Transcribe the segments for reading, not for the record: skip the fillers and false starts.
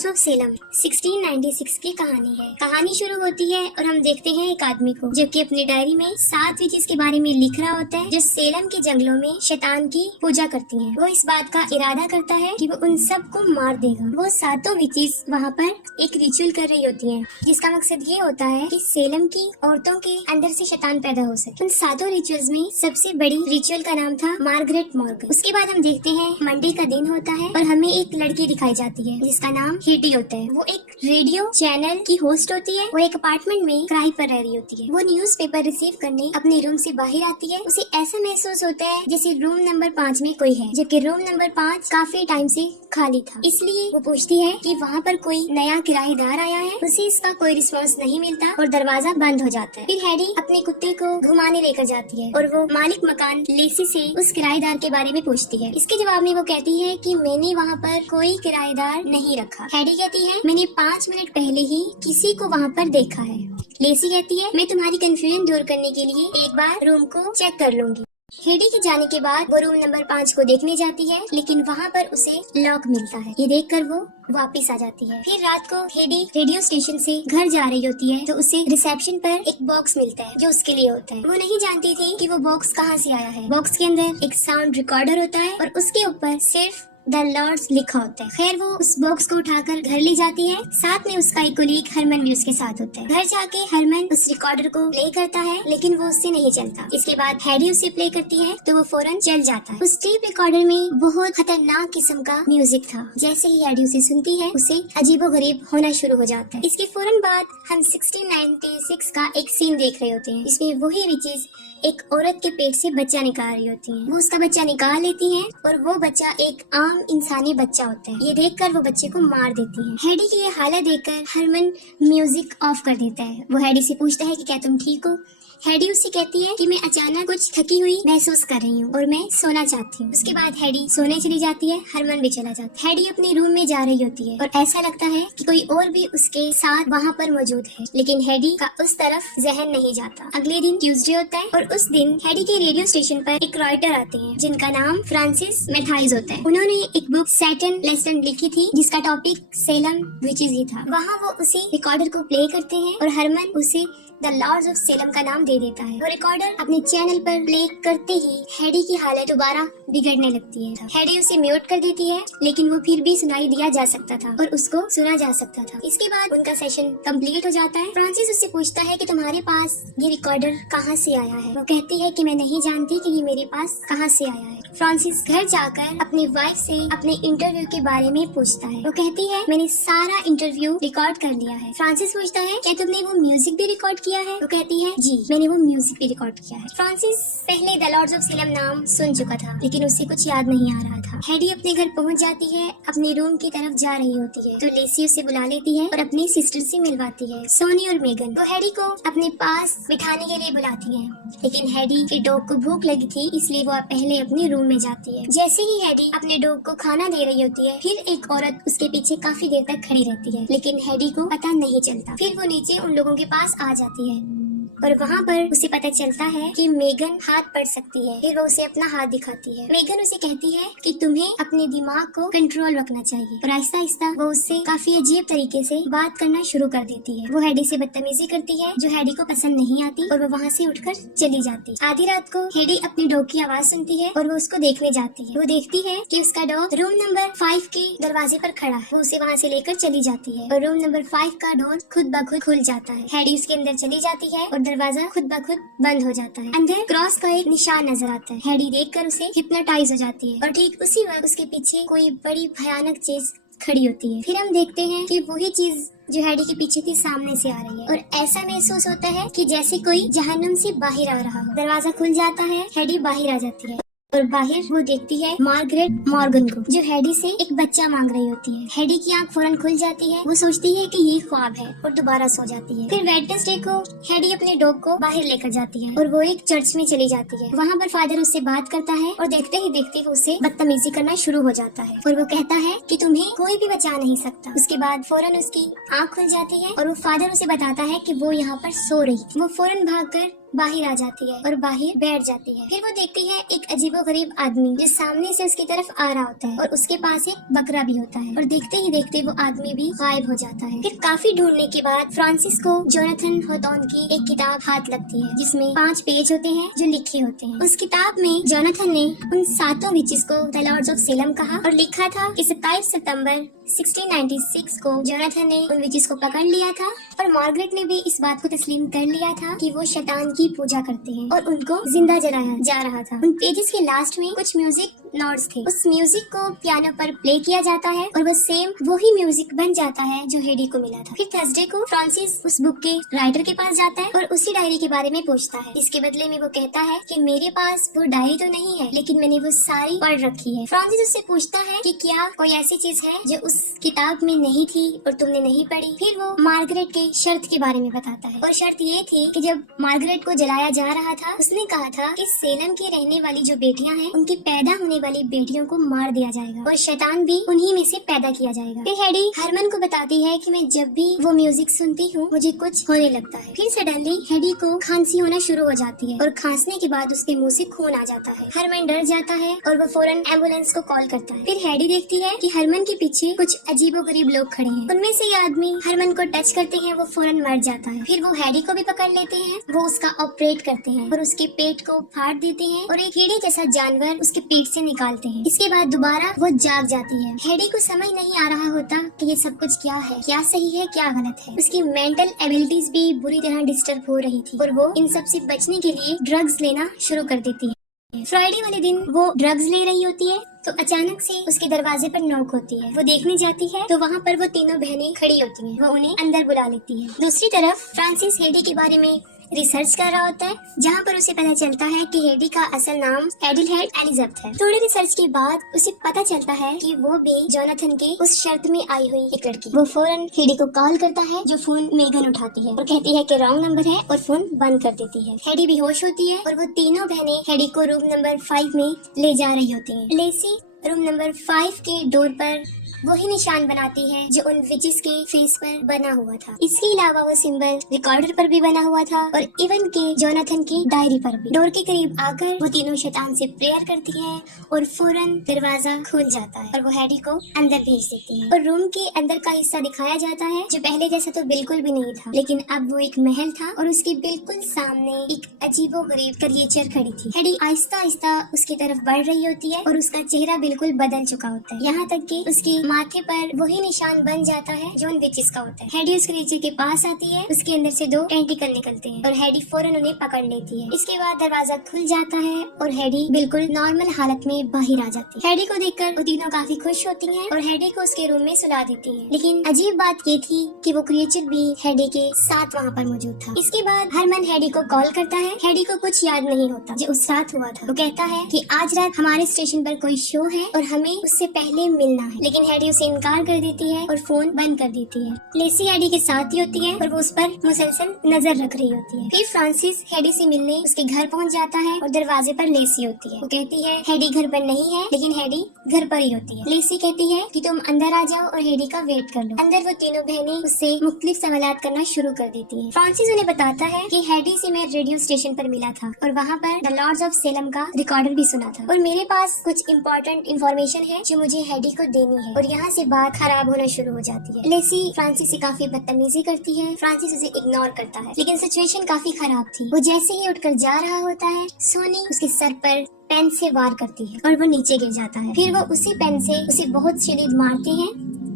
Lord's of Salem 1696 की कहानी है। कहानी शुरू होती है और हम देखते हैं एक आदमी को जो कि अपनी डायरी में 7 विचेस के बारे में लिख रहा होता है जो सेलम के जंगलों में शैतान की पूजा करती हैं। वो इस बात का इरादा करता है कि वो उन सबको मार देगा। वो 7 विचेस वहाँ पर एक रिचुअल कर रही होती हैं जिसका मकसद ये होता है कि सेलम की औरतों के अंदर से शैतान पैदा हो सके। उन 7 रिचुअल्स में सबसे बड़ी रिचुअल का नाम था मार्गरेट मॉर्गन। उसके बाद हम देखते हैं मंडे का दिन होता है और हमें एक लड़की दिखाई जाती है जिसका नाम हेडी होता है। वो एक रेडियो चैनल की होस्ट होती है। वो एक अपार्टमेंट में किराए पर रह रही होती है। वो न्यूज़पेपर रिसीव करने अपने रूम से बाहर आती है। उसे ऐसा महसूस होता है जैसे रूम नंबर 5 में कोई है, जबकि रूम नंबर 5 काफी टाइम से खाली था। इसलिए वो पूछती है कि वहाँ पर कोई नया किराएदार आया है। उसे इसका कोई रिस्पॉन्स नहीं मिलता और दरवाजा बंद हो जाता है। फिर हेडी अपने कुत्ते को घुमाने लेकर जाती है और वो मालिक मकान लेसी से उस किराएदार के बारे में पूछती है। इसके जवाब में वो कहती है कि मैंने वहाँ पर कोई किराएदार नहीं रखा। हेडी कहती है मैंने 5 मिनट पहले ही किसी को वहाँ पर देखा है। लेसी कहती है मैं तुम्हारी कंफ्यूजन दूर करने के लिए एक बार रूम को चेक कर लूंगी। हेडी के जाने के बाद वो रूम नंबर 5 को देखने जाती है, लेकिन वहाँ पर उसे लॉक मिलता है। ये देखकर वो वापस आ जाती है। फिर रात को हेडी रेडियो स्टेशन से घर जा रही होती है तो उसे रिसेप्शन पर एक बॉक्स मिलता है जो उसके लिए होता है। वो नहीं जानती थी कि वो बॉक्स कहाँ से आया है। बॉक्स के अंदर एक साउंड रिकॉर्डर होता है और उसके ऊपर सिर्फ द लॉर्ड्स लिखा होता है। खैर वो उस बॉक्स को उठाकर घर ले जाती है। साथ में उसका एक कोलीग हरमन भी उसके साथ होता है। घर जाके हरमन उस रिकॉर्डर को प्ले करता है लेकिन वो उससे नहीं चलता। इसके बाद हैरी उसे प्ले करती है तो वो फौरन चल जाता है। उस टेप रिकॉर्डर में बहुत खतरनाक किस्म का म्यूजिक था। जैसे ही हैरी उसे सुनती है उसे अजीबोगरीब होना शुरू हो जाता है। इसके फौरन बाद हम 1696 का एक सीन देख रहे होते हैं। इसमें वही विचेस एक औरत के पेट से बच्चा निकाल रही होती हैं। वो उसका बच्चा निकाल लेती हैं और वो बच्चा एक आम इंसानी बच्चा होता है। ये देखकर वो बच्चे को मार देती हैं। हेडी की ये हालत देखकर हरमन म्यूजिक ऑफ कर देता है। वो हेडी से पूछता है कि क्या तुम ठीक हो। हेडी उससे कहती है कि मैं अचानक कुछ थकी हुई महसूस कर रही हूँ और मैं सोना चाहती हूँ। उसके बाद हेडी सोने चली जाती है। हरमन भी चला जाता है। हेडी अपने रूम में जा रही होती है और ऐसा लगता है कि कोई और भी उसके साथ वहाँ पर मौजूद है, लेकिन हेडी का उस तरफ जहन नहीं जाता। अगले दिन ट्यूसडे होता है और उस दिन हेडी के रेडियो स्टेशन पर एक राइटर आते हैं जिनका नाम फ्रांसिस मैथाइज होता है। उन्होंने एक बुक सैटन लेसन लिखी थी जिसका टॉपिक सेलम विचेस ही था। वहाँ वो उसी रिकॉर्डर को प्ले करते हैं और हरमन उसे द लॉर्ड्स ऑफ सेलम का नाम दे देता है। वो रिकॉर्डर अपने चैनल पर प्ले करते ही हेडी की हालत दोबारा बिगड़ने लगती है। हेडी उसे म्यूट कर देती है लेकिन वो फिर भी सुनाई दिया जा सकता था और उसको सुना जा सकता था। इसके बाद उनका सेशन कंप्लीट हो जाता है। फ्रांसिस उससे पूछता है कि तुम्हारे पास ये रिकॉर्डर कहाँ से आया है। वो कहती है कि मैं नहीं जानती कि ये मेरे पास कहाँ से आया है। फ्रांसिस घर जाकर अपनी वाइफ से अपने इंटरव्यू के बारे में पूछता है। वो कहती है मैंने सारा इंटरव्यू रिकॉर्ड कर लिया है। फ्रांसिस पूछता है क्या तुमने वो म्यूजिक भी रिकॉर्ड किया है। वो कहती है जी मैंने वो म्यूजिक भी रिकॉर्ड किया है। फ्रांसिस पहले द लॉर्ड्स ऑफ सेलम नाम सुन चुका था लेकिन उसे कुछ याद नहीं आ रहा था। हेडी अपने घर पहुंच जाती है। अपने रूम की तरफ जा रही होती है तो लेसी उसे बुला लेती है और अपनी सिस्टर से मिलवाती है, सोनी और मेगन। वो हेडी को अपने पास बिठाने के लिए बुलाती है लेकिन हेडी के डॉग को भूख लगी थी इसलिए वो पहले अपने रूम में जाती है। जैसे ही हेडी अपने डॉग को खाना दे रही होती है फिर एक औरत उसके पीछे काफी देर तक खड़ी रहती है लेकिन हेडी को पता नहीं चलता। फिर वो नीचे उन लोगों के पास आ जाती है और वहाँ पर उसे पता चलता है कि मेगन हाथ पढ़ सकती है। फिर वो उसे अपना हाथ दिखाती है। मेगन उसे कहती है कि तुम्हें अपने दिमाग को कंट्रोल रखना चाहिए और आहिस्ता आहिस्ता वो उससे काफी अजीब तरीके से बात करना शुरू कर देती है। वो हेडी से बदतमीजी करती है जो हेडी को पसंद नहीं आती और वो वहाँ से उठकर चली जाती। आधी रात को हेडी अपनी डॉग की आवाज सुनती है और वो उसको देखने जाती है। वो देखती है कि उसका डॉग रूम नंबर 5 के दरवाजे पर खड़ा है। वो उसे वहाँ से लेकर चली जाती है और रूम नंबर 5 का डोर खुद ब खुद खुल जाता है। हेडी उसके अंदर चली जाती है और दरवाजा खुद ब खुद बंद हो जाता है। अंदर क्रॉस का एक निशान नजर आता है। हेडी देखकर उसे हिप्नोटाइज हो जाती है और ठीक उसी वक्त उसके पीछे कोई बड़ी भयानक चीज खड़ी होती है। फिर हम देखते हैं कि वही चीज जो हेडी के पीछे थी सामने से आ रही है और ऐसा महसूस होता है कि जैसे कोई जहन्नुम से बाहर आ रहा हो। दरवाजा खुल जाता है। हेडी बाहर आ जाती है और बाहर वो देखती है मार्गरेट मॉर्गन को जो हेडी से एक बच्चा मांग रही होती है। हेडी की आंख फौरन खुल जाती है। वो सोचती है कि ये ख्वाब है और दोबारा सो जाती है। फिर वेडनेसडे को हेडी अपने डॉग को बाहर लेकर जाती है और वो एक चर्च में चली जाती है। वहाँ पर फादर उससे बात करता है और देखते ही देखते वो उससे बदतमीजी करना शुरू हो जाता है और वो कहता है कि तुम्हें कोई भी बचा नहीं सकता। उसके बाद फौरन उसकी आंख खुल जाती है और वो फादर उसे बताता है कि वो यहाँ पर सो रही थी। वो फौरन भागकर बाहर आ जाती है और बाहर बैठ जाती है। फिर वो देखती है एक अजीबोगरीब आदमी जो सामने से उसकी तरफ आ रहा होता है और उसके पास एक बकरा भी होता है और देखते ही देखते वो आदमी भी गायब हो जाता है। फिर काफी ढूंढने के बाद फ्रांसिस को जोनाथन हॉथॉर्न की एक किताब हाथ लगती है जिसमें 5 पेज होते हैं जो लिखे होते हैं। उस किताब में जोनाथन ने उन 7 विचेस को द लॉर्ड्स ऑफ सेलम कहा और लिखा था कि 27 सितंबर 1696 को जोनाथन ने उन विचेस को पकड़ लिया था और मार्गरेट ने भी इस बात को तस्लीम कर लिया था कि वो शैतान की पूजा करते हैं और उनको जिंदा जलाया जा रहा था। उन पेजेस के लास्ट में कुछ म्यूजिक नोट्स थे। उस म्यूजिक को पियानो पर प्ले किया जाता है और वो सेम वही म्यूजिक बन जाता है जो हेडी को मिला था। फिर थर्सडे को फ्रांसिस उस बुक के राइटर के पास जाता है और उसी डायरी के बारे में पूछता है। इसके बदले में वो कहता है कि मेरे पास वो डायरी तो नहीं है लेकिन मैंने वो सारी पढ़ रखी है। फ्रांसिस उससे पूछता है कि क्या कोई ऐसी चीज है जो उस किताब में नहीं थी और तुमने नहीं पढ़ी। फिर वो मार्गरेट के शर्त के बारे में बताता है और शर्त ये थी कि जब मार्गरेट को जलाया जा रहा था उसने कहा था कि सेलम की रहने वाली जो बेटियां हैं उनकी पैदा होने वाली बेटियों को मार दिया जाएगा और शैतान भी उन्हीं में से पैदा किया जाएगा। फिर हेडी हरमन को बताती है कि मैं जब भी वो म्यूजिक सुनती हूँ मुझे कुछ होने लगता है। फिर सडनली हेडी को खांसी होना शुरू हो जाती है और खांसने के बाद उसके मुंह से खून आ जाता है। हरमन डर जाता है और वो फौरन एम्बुलेंस को कॉल करता है। फिर हेडी देखती है कि हरमन के पीछे कुछ अजीबोगरीब लोग खड़े हैं। उनमें से ये आदमी हरमन को टच करते हैं वो फौरन मर जाता है। फिर वो हेडी को भी पकड़ लेते हैं, वो उसका ऑपरेट करते हैं और उसके पेट को फाड़ देते हैं और एक कीड़े जैसा जानवर उसके पेट से निकालते हैं। इसके बाद दोबारा वो जाग जाती है। हेडी को समझ नहीं आ रहा होता कि ये सब कुछ क्या है, क्या सही है क्या गलत है। उसकी मेंटल एबिलिटीज भी बुरी तरह डिस्टर्ब हो रही थी और वो इन सब से बचने के लिए ड्रग्स लेना शुरू कर देती है। फ्राइडे वाले दिन वो ड्रग्स ले रही होती है तो अचानक से उसके दरवाजे पर नॉक होती है। वो देखने जाती है तो वहाँ पर वो तीनों बहनें खड़ी होती हैं। वो उन्हें अंदर बुला लेती है। दूसरी तरफ फ्रांसिस हेडी के बारे में रिसर्च कर रहा होता है जहाँ पर उसे पता चलता है कि हेडी का असल नाम एडिलहेड एलिजाबेथ है। थोड़े रिसर्च के बाद उसे पता चलता है कि वो भी जोनाथन के उस शर्त में आई हुई एक लड़की। वो फौरन हेडी को कॉल करता है जो फोन मेगन उठाती है और कहती है कि रॉन्ग नंबर है और फोन बंद कर देती है। हेडी बेहोश होती है और वो तीनों बहनें हेडी को रूम नंबर 5 में ले जा रही होती हैं। लेसी रूम नंबर 5 के डोर पर वही निशान बनाती है जो उन विचेस के फेस पर बना हुआ था। इसके अलावा वो सिंबल रिकॉर्डर पर भी बना हुआ था और इवन के जोनाथन की डायरी पर भी। डोर के करीब आकर वो तीनों शैतान से प्रेयर करती हैं और फौरन दरवाजा खुल जाता है और वो हेडी को अंदर भेज देती है और रूम के अंदर का हिस्सा दिखाया जाता है जो पहले जैसा तो बिल्कुल भी नहीं था, लेकिन अब वो एक महल था और उसके बिल्कुल सामने एक अजीबोगरीब क्रिएचर खड़ी थी। हेडी आहिस्ता आहिस्ता उसकी तरफ बढ़ रही होती है और उसका चेहरा बिल्कुल बदल चुका होता है, यहाँ तक कि उसकी माथे पर वही निशान बन जाता है जो उन विचेस का होता है। हेडी उस क्रीचर के पास आती है, उसके अंदर से 2 टेंटिकल निकलते हैं और हेडी फौरन उन्हें पकड़ लेती है। इसके बाद दरवाजा खुल जाता है और हेडी बिल्कुल नॉर्मल हालत में बाहर आ जाती है। हेडी को देखकर वो तीनों काफी खुश होती हैं और हेडी को उसके रूम में सुला देती हैं। लेकिन अजीब बात ये थी कि वो क्रिएचर भी हेडी के साथ वहाँ पर मौजूद था। इसके बाद हरमन हेडी को कॉल करता है। हेडी को कुछ याद नहीं होता जो उस रात हुआ था। वो कहता है कि आज रात हमारे स्टेशन पर कोई शो है और हमें उससे पहले मिलना है, लेकिन हेडी उसे इनकार कर देती है और फोन बंद कर देती है। लेसी हेडी के साथ ही होती है और वो उस पर मुसलसल नजर रख रही होती है। फिर फ्रांसिस हेडी से मिलने उसके घर पहुंच जाता है और दरवाजे पर लेसी होती है। वो कहती है हेडी घर पर नहीं है, लेकिन हेडी घर पर ही होती है। लेसी कहती है कि तुम अंदर आ जाओ और हेडी का वेट कर लो। अंदर वो तीनों बहनें उससे मुख्तलिफ सवालात करना शुरू कर देती है। फ्रांसिस उन्हें बताता है कि हेडी से मैं रेडियो स्टेशन पर मिला था और वहाँ पर द लॉर्ड्स ऑफ सेलम का रिकॉर्डर भी सुना था और मेरे पास कुछ इम्पोर्टेंट इन्फॉर्मेशन है जो मुझे हेडी को देनी है। और यहाँ से बात खराब होना शुरू हो जाती है। लेसी फ्रांसिस से काफी बदतमीजी करती है। फ्रांसिस उसे इग्नोर करता है, लेकिन सिचुएशन काफी खराब थी। वो जैसे ही उठकर जा रहा होता है, सोनी उसके सर पर पेन से वार करती है और वो नीचे गिर जाता है। फिर वो उसी पेन से उसे बहुत शदीद मारते हैं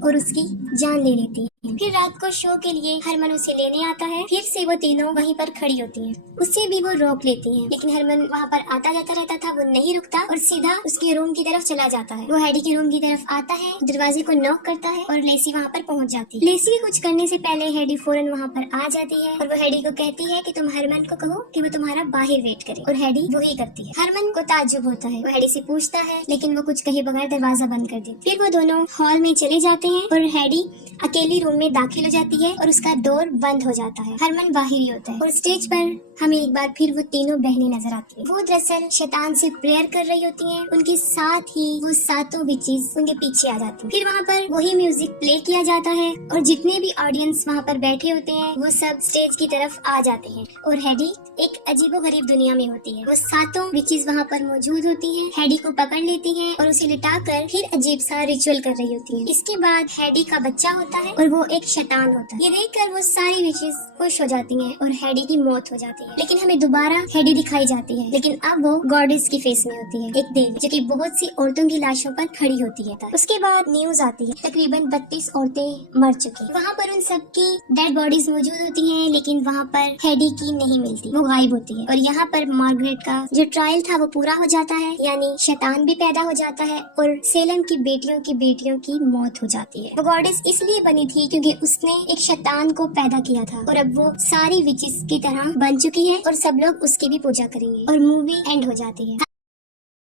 और उसकी जान ले लेती है। फिर रात को शो के लिए हरमन उसे लेने आता है। फिर से वो तीनों वहीं पर खड़ी होती हैं। उसे भी वो रोक लेती हैं, लेकिन हरमन वहाँ पर आता जाता रहता था। वो नहीं रुकता और सीधा उसके रूम की तरफ चला जाता है। वो हेडी के रूम की तरफ आता है, दरवाजे को नॉक करता है और लेसी वहाँ पर पहुँच जाती है। लेसी के कुछ करने से पहले हेडी फौरन वहाँ पर आ जाती है और वो हेडी को कहती है कि तुम हरमन को कहो कि वो तुम्हारा बाहर वेट करे, और हेडी वही करती है। हरमन को ताज्जुब होता है। वो हेडी से पूछता है, लेकिन वो कुछ कहे बगैर दरवाजा बंद कर देती है। फिर वो दोनों हॉल में चले जाते हैं और हेडी अकेली रूम में दाखिल हो जाती है और उसका डोर बंद हो जाता है। हरमन बाहर ही होता है और स्टेज पर हमें एक बार फिर वो तीनों बहनें नजर आती है। वो दरअसल शैतान से प्रेयर कर रही होती हैं। उनके साथ ही वो सातों विचेस उनके पीछे आ जाती हैं। फिर वहाँ पर वही म्यूजिक प्ले किया जाता है और जितने भी ऑडियंस वहाँ पर बैठे होते हैं वो सब स्टेज की तरफ आ जाते हैं और हैडी एक अजीबोगरीब दुनिया में होती है। वो सातों विचेस वहाँ पर मौजूद होती हैं, हैडी को पकड़ लेती हैं और उसे लिटाकर फिर अजीब सा रिचुअल कर रही होती हैं। इसके बाद हैडी का बच्चा होता है और वो एक शैतान होता है। ये देखकर वो सारी विचेस खुश हो जाती हैं और हैडी की मौत हो जाती है। लेकिन हमें दोबारा हैडी दिखाई जाती है, लेकिन अब वो गॉडेस की फेस में होती है, एक देवी जो कि बहुत सी औरतों की लाशों पर खड़ी होती है। उसके बाद न्यूज आती है तकरीबन 32 औरतें मर चुकी। वहाँ पर उन सबकी डेड बॉडीज मौजूद होती हैं, लेकिन वहाँ पर हैडी की नहीं मिलती, वो गायब होती है। और यहाँ पर मार्गरेट का जो ट्रायल था वो पूरा हो जाता है, यानी शैतान भी पैदा हो जाता है और सेलम की बेटियों की मौत हो जाती है। वो गॉडेस इसलिए बनी थी क्योंकि उसने एक शैतान को पैदा किया था और अब वो सारी विचेस की तरह बन चुकी है और सब लोग उसकी भी पूजा करेंगे और मूवी एंड हो जाती है।